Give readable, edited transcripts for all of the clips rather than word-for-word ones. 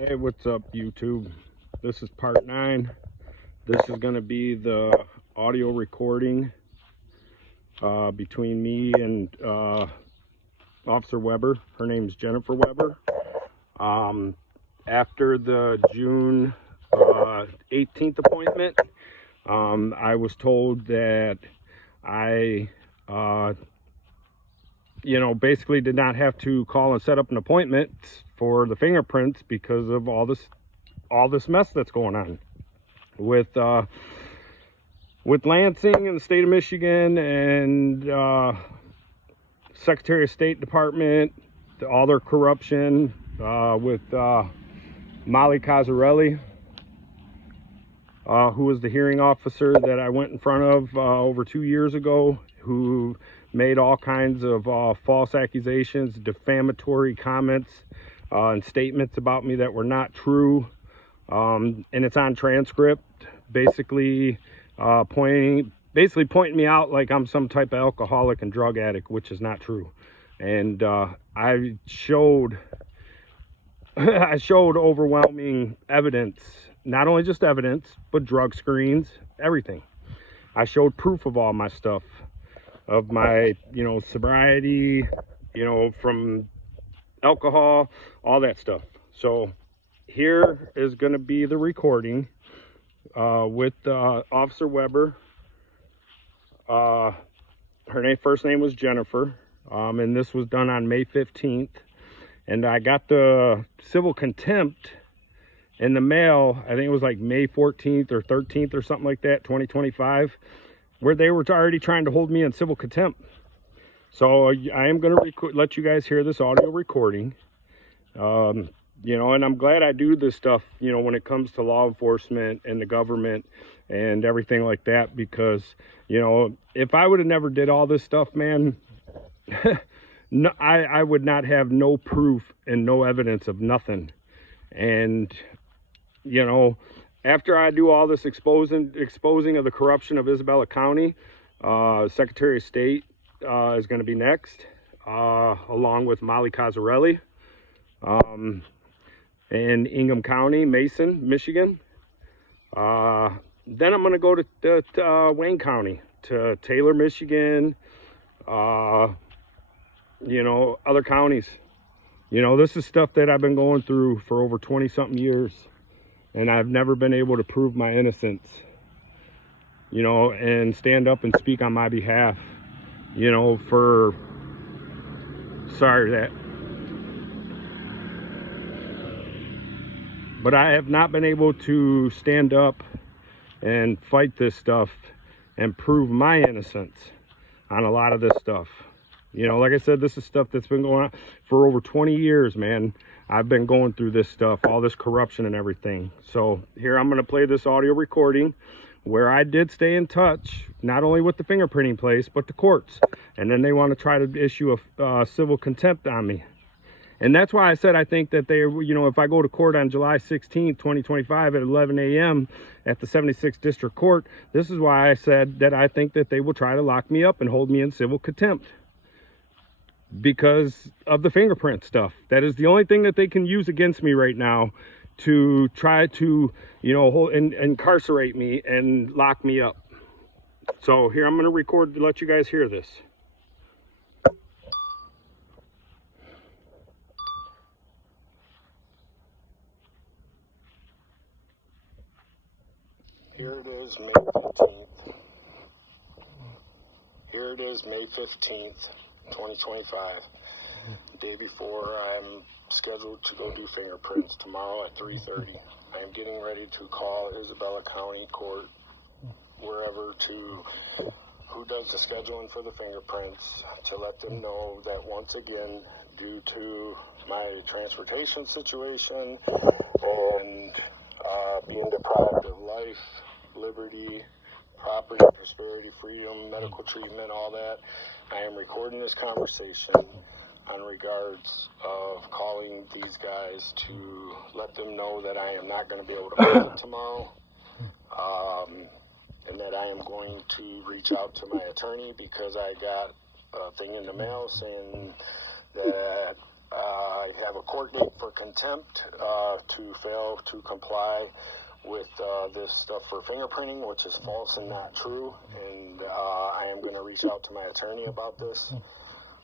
Hey, what's up, YouTube? This is part 9. This is going to be the audio recording between me and Officer Weber. Her name's Jennifer Weber. After the June 18th appointment, I was told that I, basically did not have to call and set up an appointment for the fingerprints because of all this mess that's going on with Lansing and the state of Michigan and Secretary of State Department, all their corruption with Molly Cazarelli, who was the hearing officer that I went in front of over 2 years ago, who made all kinds of false accusations, defamatory comments, and statements about me that were not true. And it's on transcript, basically pointing me out like I'm some type of alcoholic and drug addict, which is not true. And I showed overwhelming evidence, not only just evidence, but drug screens, everything. I showed proof of all my stuff, of my, sobriety, from alcohol, all that stuff. So here is going to be the recording with Officer Weber. Her first name was Jennifer, and this was done on May 15th. And I got the civil contempt in the mail, I think it was like May 14th or 13th or something like that, 2025, where they were already trying to hold me in civil contempt. So I am going to let you guys hear this audio recording. And I'm glad I do this stuff, when it comes to law enforcement and the government and everything like that, because, if I would have never did all this stuff, man, no, I would not have no proof and no evidence of nothing. And, after I do all this exposing of the corruption of Isabella County, Secretary of State is going to be next, along with Molly Cazarelli. In Ingham County, Mason, Michigan. Then I'm going to go to Wayne County, to Taylor, Michigan, other counties. This is stuff that I've been going through for over 20-something years, and I've never been able to prove my innocence, and stand up and speak on my behalf, but I have not been able to stand up and fight this stuff and prove my innocence on a lot of this stuff. Like I said, this is stuff that's been going on for over 20 years, man. I've been going through this stuff, all this corruption and everything. So here I'm going to play this audio recording where I did stay in touch, not only with the fingerprinting place, but the courts. And then they want to try to issue a civil contempt on me. And that's why I said I think that they, if I go to court on July 16th, 2025 at 11 a.m. at the 76th District Court, this is why I said that I think that they will try to lock me up and hold me in civil contempt because of the fingerprint stuff. That is the only thing that they can use against me right now to try to, hold and incarcerate me and lock me up. So here I'm going to record to let you guys hear this. Here it is, May 15th. Here it is, May 15th, 2025. Day before I'm scheduled to go do fingerprints tomorrow at 3:30. I am getting ready to call Isabella County Court, wherever, to who does the scheduling for the fingerprints, to let them know that once again, due to my transportation situation and being deprived of life, liberty, property, prosperity, freedom, medical treatment, all that, I am recording this conversation on regards of calling these guys to let them know that I am not going to be able to make it tomorrow, and that I am going to reach out to my attorney because I got a thing in the mail saying that I have a court date for contempt to fail to comply with this stuff for fingerprinting, which is false and not true. And I am going to reach out to my attorney about this.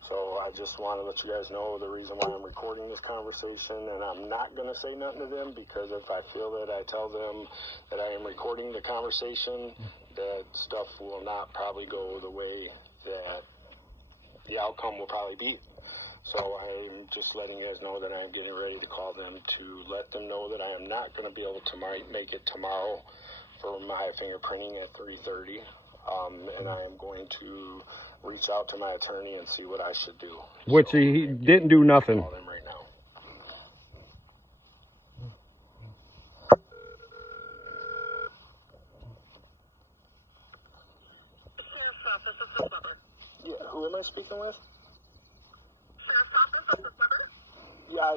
So I just want to let you guys know the reason why I'm recording this conversation, and I'm not going to say nothing to them, because if I feel that I tell them that I am recording the conversation, that stuff will not probably go the way that the outcome will probably be. So I'm just letting you guys know that I'm getting ready to call them to let them know that I am not going to be able to make it tomorrow for my fingerprinting at 3:30. And I am going to reach out to my attorney and see what I should do. Which so he didn't do nothing. Call them right now. Yeah, who am I speaking with? Yeah,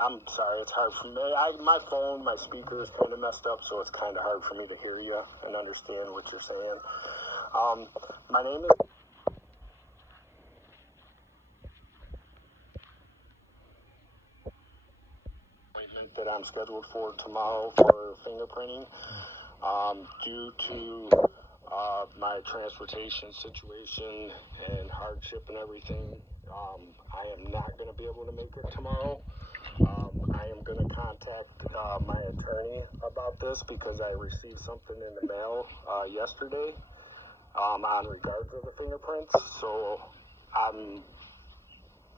I'm sorry, it's hard for me. My phone, my speaker is kind of messed up, so it's kind of hard for me to hear you and understand what you're saying. My name is... that I'm scheduled for tomorrow for fingerprinting. Due to my transportation situation and hardship and everything, I am not going to be able to make it tomorrow. I am going to contact my attorney about this, because I received something in the mail yesterday on regards of the fingerprints. So I'm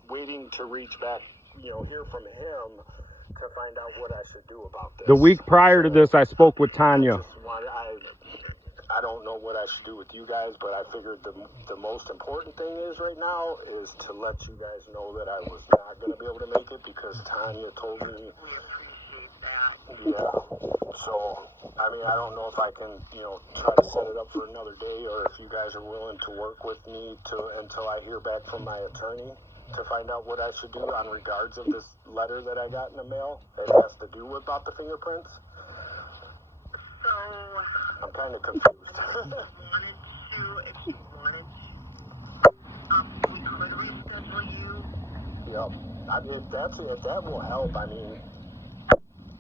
waiting to reach back, hear from him to find out what I should do about this. The week prior to this, I spoke with Tanya. I don't know what I should do with you guys, but I figured the most important thing is right now is to let you guys know that I was not going to be able to make it, because Tanya told me. Yeah. So, I mean, I don't know if I can, try to set it up for another day, or if you guys are willing to work with me until I hear back from my attorney to find out what I should do on regards of this letter that I got in the mail that has to do about the fingerprints. So, I'm kind of confused. if you wanted to, we could reschedule you. Yep. If that will help, I mean,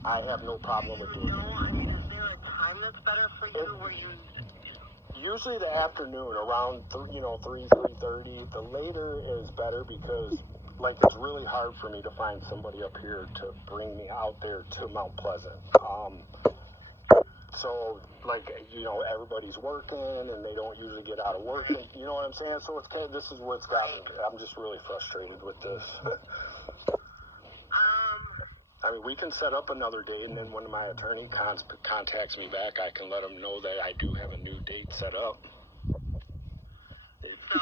I have no problem with doing it. I mean, is there a time that's better for you where you... Usually the afternoon, around 3:30. The later is better, because it's really hard for me to find somebody up here to bring me out there to Mount Pleasant. So everybody's working, and they don't usually get out of work, and you know what I'm saying? So this is what's got me. I'm just really frustrated with this. I mean, we can set up another day, and then when my attorney contacts me back, I can let them know that I do have a new date set up. So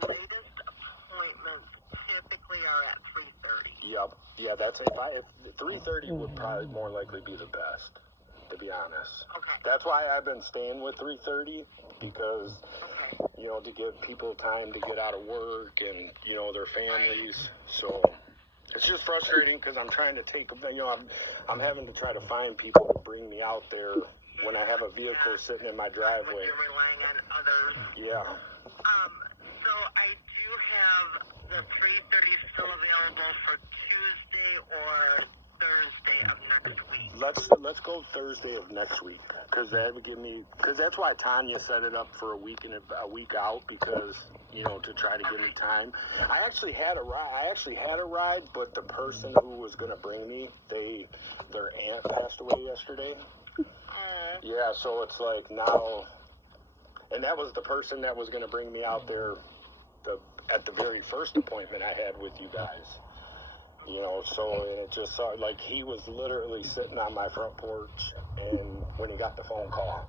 the latest appointments typically are at 3:30. Yep. Yeah, that's if 3:30 would probably more likely be the best, to be honest. Okay. That's why I've been staying with 3:30, because to give people time to get out of work and their families. So it's just frustrating, because I'm trying to I'm having to try to find people to bring me out there when I have a vehicle sitting in my driveway. When you're relying on others. Yeah. So I do have the 3:30 still available for Tuesday or Thursday of next week. Let's go Thursday of next week, because that would give me, because that's why Tanya set it up for a week out, because to try to give me time. I actually had a ride, but the person who was going to bring me, their aunt passed away yesterday. Yeah, so it's like now, and that was the person that was going to bring me out there at the very first appointment I had with you guys. So, and it just he was literally sitting on my front porch, and when he got the phone call.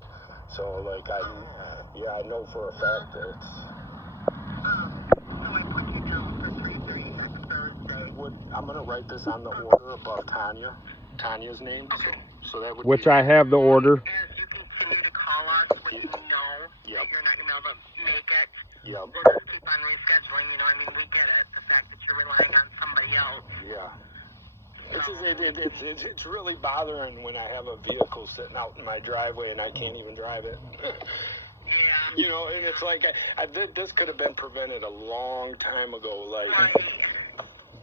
So, I know for a fact that it's... So I put you down for 3:30 next Thursday. I'm going to write this on the order above Tanya's name. Okay. So that would which I have the order. As you continue to call us when you know that you're not going to be able to make it, we'll just keep on rescheduling. I mean, we get it, the fact that you're relying on somebody else. Yeah. It's really bothering when I have a vehicle sitting out in my driveway and I can't even drive it. Yeah. And it's like, this could have been prevented a long time ago.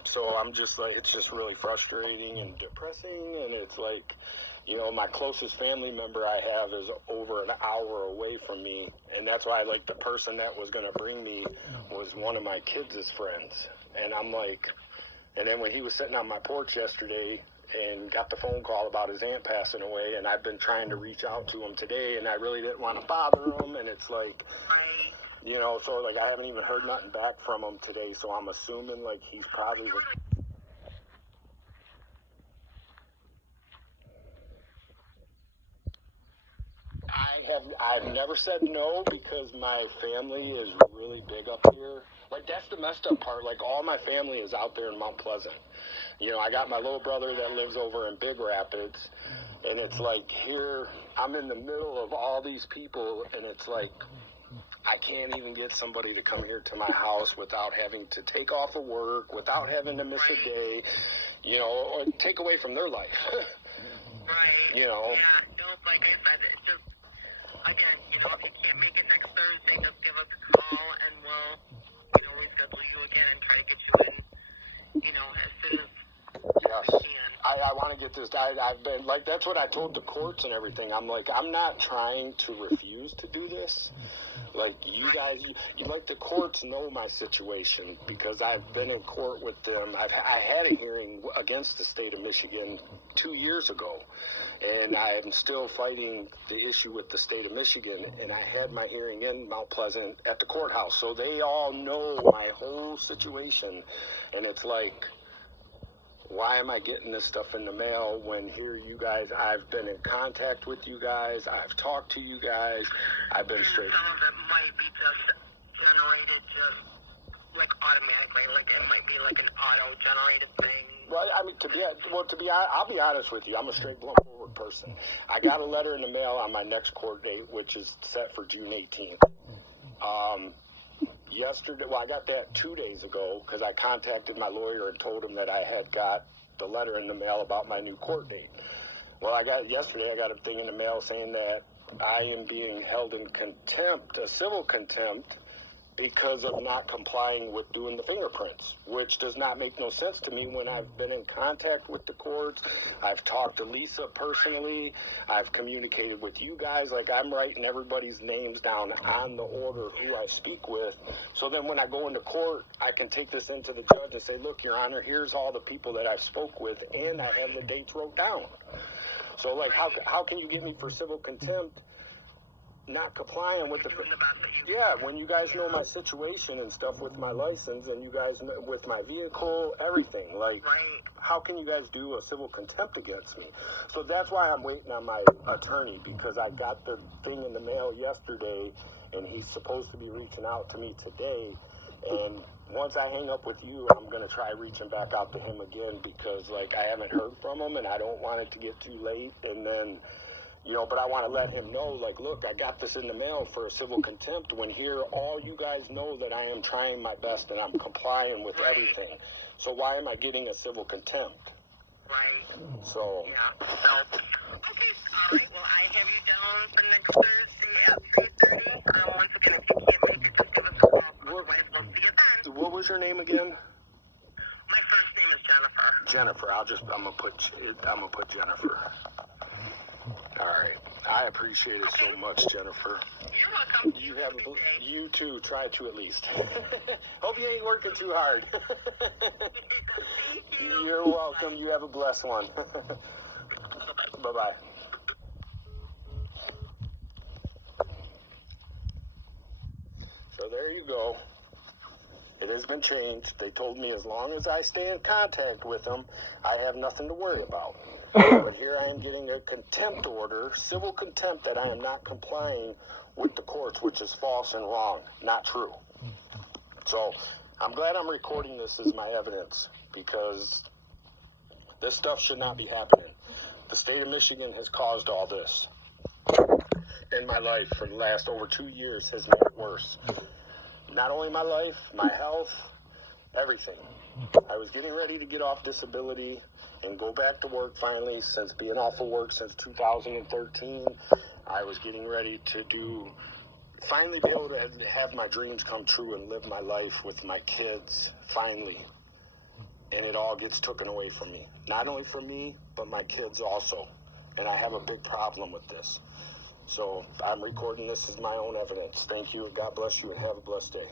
So I'm just like, it's just really frustrating and depressing, and it's like, you know, my closest family member I have is over an hour away from me, and that's why, like, the person that was going to bring me was one of my kids' friends. And I'm like, and then when he was sitting on my porch yesterday and got the phone call about his aunt passing away, and I've been trying to reach out to him today, and I really didn't want to bother him, and it's like, you know, so, like, I haven't even heard nothing back from him today, so I'm assuming, like, he's probably... I've never said no because my family is really big up here. Like, that's the messed up part. Like, all my family is out there in Mount Pleasant. You know, I got my little brother that lives over in Big Rapids, and it's like, here, I'm in the middle of all these people, and it's like, I can't even get somebody to come here to my house without having to take off of work, without having to miss a day, you know, or take away from their life. Right. You know? Yeah, no, like I said, it's just, again, you know, if you can't make it next Thursday, just give us a call and we'll, you know, reschedule you again and try to get you in, you know, as soon as we can. I want to get this. I've been, like, that's what I told the courts and everything. I'm like, I'm not trying to refuse to do this. Like, you guys, you like, the courts know my situation because I've been in court with them. I had a hearing against the state of Michigan 2 years ago, and I'm still fighting the issue with the state of Michigan, and I had my hearing in Mount Pleasant at the courthouse, so they all know my whole situation, and it's like, why am I getting this stuff in the mail when here you guys, I've been in contact with you guys, I've talked to you guys, I've been straight. Some of it might be just generated just like automatically, like it might be like an auto-generated thing. Well, I mean, I'll be honest with you, I'm a straight blunt forward person. I got a letter in the mail on my next court date, which is set for June 18th. Yesterday, well, I got that 2 days ago because I contacted my lawyer and told him that I had got the letter in the mail about my new court date. Well, yesterday I got a thing in the mail saying that I am being held in contempt, a civil contempt, because of not complying with doing the fingerprints, which does not make no sense to me when I've been in contact with the courts. I've talked to Lisa personally. I've communicated with you guys. Like, I'm writing everybody's names down on the order who I speak with. So then when I go into court, I can take this into the judge and say, look, Your Honor, here's all the people that I've spoke with, and I have the dates wrote down. So, like, how can you get me for civil contempt not complying with when you guys know my situation and stuff with my license, and you guys know, with my vehicle, everything, like, how can you guys do a civil contempt against me? So that's why I'm waiting on my attorney, because I got the thing in the mail yesterday, and he's supposed to be reaching out to me today, and once I hang up with you, I'm going to try reaching back out to him again, because, like, I haven't heard from him, and I don't want it to get too late, and then, you know, but I want to let him know, like, look, I got this in the mail for a civil contempt, when here all you guys know that I am trying my best and I'm complying with everything. So why am I getting a civil contempt? So. Yeah. So, okay, all right. Well, I have you down for next Thursday at 3:30. Once again, if you can't make it, just give us a call. Otherwise, we'll see you then. What was your name again? My first name is Jennifer. Jennifer. I'm gonna put Jennifer. All right. I appreciate it so much, Jennifer. You're welcome. You have a day. You too. Try to at least. Hope you ain't working too hard. Thank you. You're welcome. You have a blessed one. Bye-bye. So there you go. It has been changed. They told me as long as I stay in contact with them, I have nothing to worry about. But here I am getting a contempt order, civil contempt, that I am not complying with the courts, which is false and wrong, not true. So I'm glad I'm recording this as my evidence, because this stuff should not be happening. The state of Michigan has caused all this in my life for the last over 2 years, has made it worse. Not only my life, my health, everything. I was getting ready to get off disability and go back to work finally, since being off of work since 2013. I was getting ready to finally be able to have my dreams come true and live my life with my kids, finally. and it all gets taken away from me. Not only from me, but my kids also. And I have a big problem with this. So I'm recording this as my own evidence. Thank you. God bless you and have a blessed day.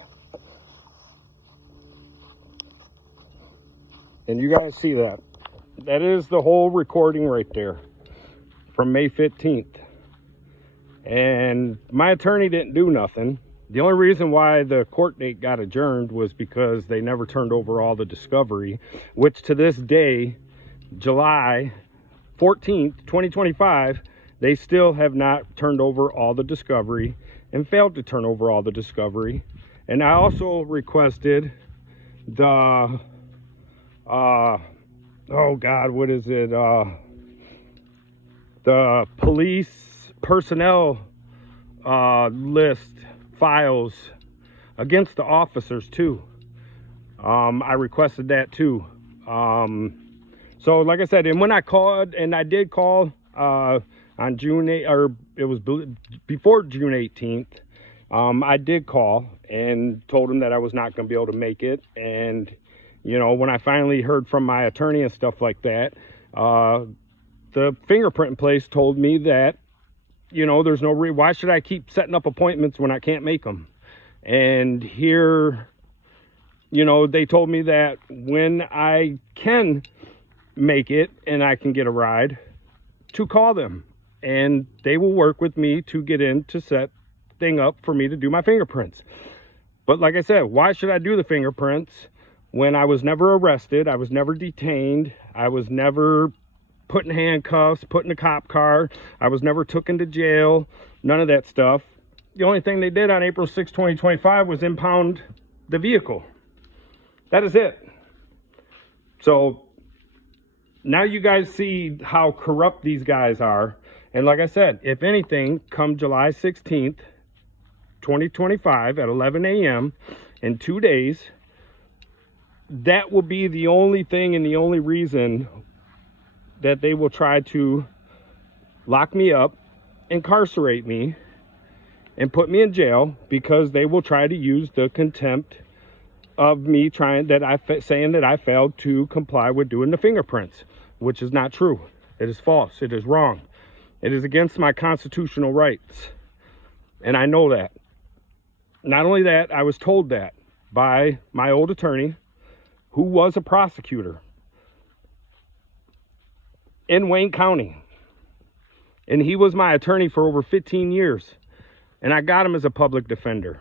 And you guys see that. That is the whole recording right there from May 15th. And my attorney didn't do nothing. The only reason why the court date got adjourned was because they never turned over all the discovery, which to this day, July 14th, 2025, they still have not turned over all the discovery and failed to turn over all the discovery. And I also requested the, oh God, what is it? The police personnel list files against the officers too. I requested that too. So like I said, and when I called, and I did call on June 8th, or it was before June 18th, I did call and told him that I was not going to be able to make it. And you know, when I finally heard from my attorney and stuff like that, the fingerprint place told me that, you know, there's no why should I keep setting up appointments when I can't make them? And here, you know, they told me that when I can make it and I can get a ride, to call them and they will work with me to get in to set thing up for me to do my fingerprints. But like I said, why should I do the fingerprints when I was never arrested? I was never detained. I was never put in handcuffs, put in a cop car. I was never taken to jail. None of that stuff. The only thing they did on April 6, 2025 was impound the vehicle. That is it. So now you guys see how corrupt these guys are. And like I said, if anything, come July 16th, 2025 at 11 a.m. in 2 days, that will be the only thing and the only reason that they will try to lock me up, incarcerate me, and put me in jail, because they will try to use the contempt of me saying that I failed to comply with doing the fingerprints, which is not true. It is false. It is wrong. It is against my constitutional rights. And I know that. Not only that, I was told that by my old attorney, who was a prosecutor in Wayne County. And he was my attorney for over 15 years. And I got him as a public defender.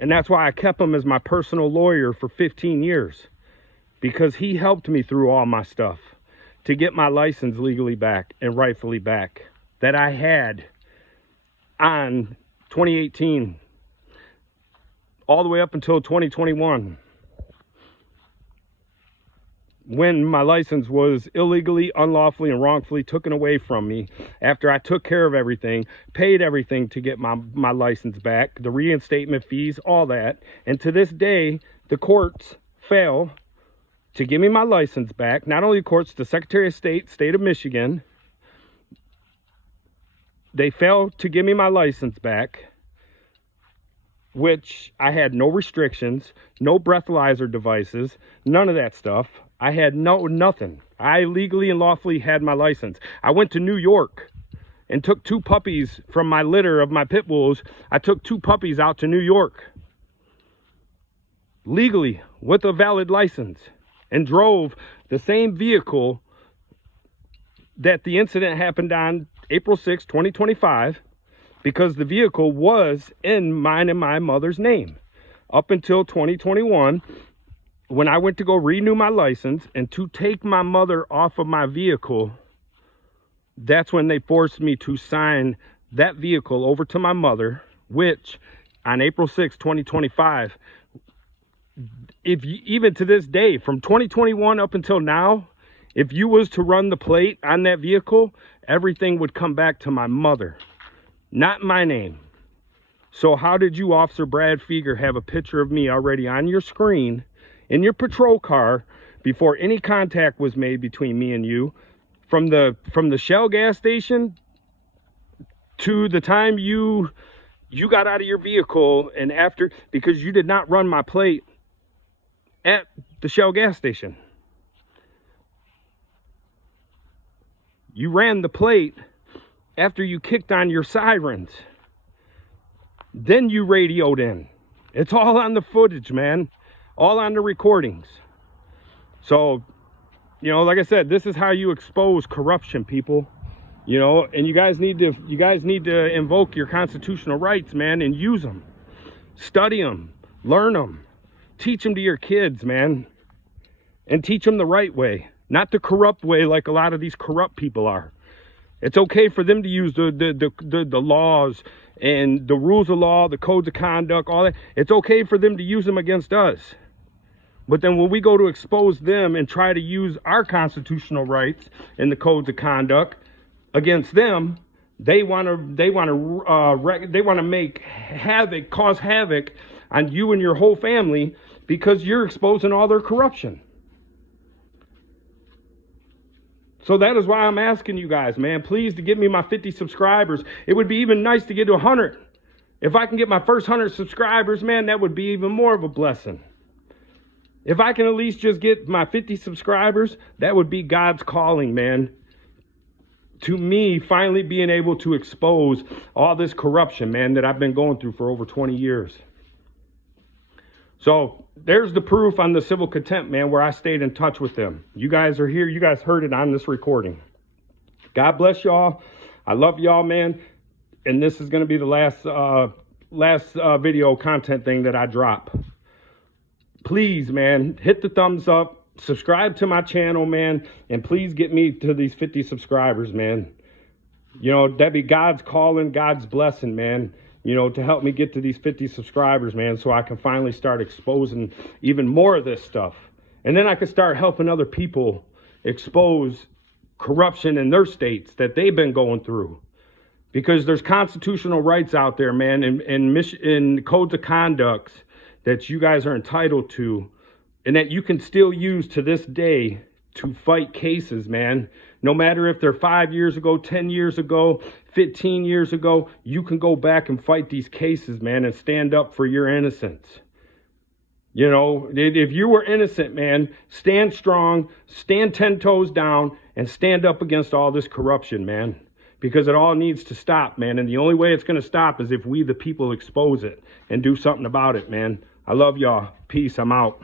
And that's why I kept him as my personal lawyer for 15 years. Because he helped me through all my stuff to get my license legally back and rightfully back that I had on 2018 all the way up until 2021. When my license was illegally, unlawfully, and wrongfully taken away from me after I took care of everything, paid everything to get my license back, the reinstatement fees, all that. And to this day, the courts fail to give me my license back. Not only the courts, the Secretary of State, State of Michigan, they fail to give me my license back, which I had no restrictions, no breathalyzer devices, none of that stuff. I had nothing. I legally and lawfully had my license. I went to New York and took 2 puppies from my litter of my pit bulls. I took 2 puppies out to New York legally with a valid license and drove the same vehicle that the incident happened on April 6, 2025, because the vehicle was in mine and my mother's name up until 2021. When I went to go renew my license and to take my mother off of my vehicle, that's when they forced me to sign that vehicle over to my mother, which on April 6, 2025, even to this day, from 2021 up until now, if you was to run the plate on that vehicle, everything would come back to my mother, not my name. So how did you, Officer Brad Feger, have a picture of me already on your screen in your patrol car before any contact was made between me and you, from the Shell gas station to the time you got out of your vehicle, and after, because you did not run my plate at the Shell gas station? You ran the plate after you kicked on your sirens. Then you radioed in. It's all on the footage, man. All on the recordings. So, you know, like I said, this is how you expose corruption, people. You know, and you guys need to invoke your constitutional rights, man, and use them. Study them, learn them, teach them to your kids, man, and teach them the right way, not the corrupt way like a lot of these corrupt people are. It's okay for them to use the laws and the rules of law, the codes of conduct, all that. It's okay for them to use them against us. But then when we go to expose them and try to use our constitutional rights and the codes of conduct against them, they want to make havoc, cause havoc on you and your whole family because you're exposing all their corruption. So that is why I'm asking you guys, man, please to give me my 50 subscribers. It would be even nice to get to 100. If I can get my first 100 subscribers, man, that would be even more of a blessing. If I can at least just get my 50 subscribers, that would be God's calling, man. To me, finally being able to expose all this corruption, man, that I've been going through for over 20 years. So there's the proof on the civil contempt, man, where I stayed in touch with them. You guys are here. You guys heard it on this recording. God bless y'all. I love y'all, man. And this is going to be the last video content thing that I drop. Please, man, hit the thumbs up. Subscribe to my channel, man, and please get me to these 50 subscribers, man. You know, that'd be God's calling, God's blessing, man, you know, to help me get to these 50 subscribers, man, so I can finally start exposing even more of this stuff. And then I can start helping other people expose corruption in their states that they've been going through. Because there's constitutional rights out there, man, and codes of conduct that you guys are entitled to, and that you can still use to this day to fight cases, man. No matter if they're 5 years ago, 10 years ago, 15 years ago, you can go back and fight these cases, man, and stand up for your innocence. You know, if you were innocent, man, stand strong, stand 10 toes down, and stand up against all this corruption, man. Because it all needs to stop, man. And the only way it's going to stop is if we, the people, expose it and do something about it, man. I love y'all. Peace. I'm out.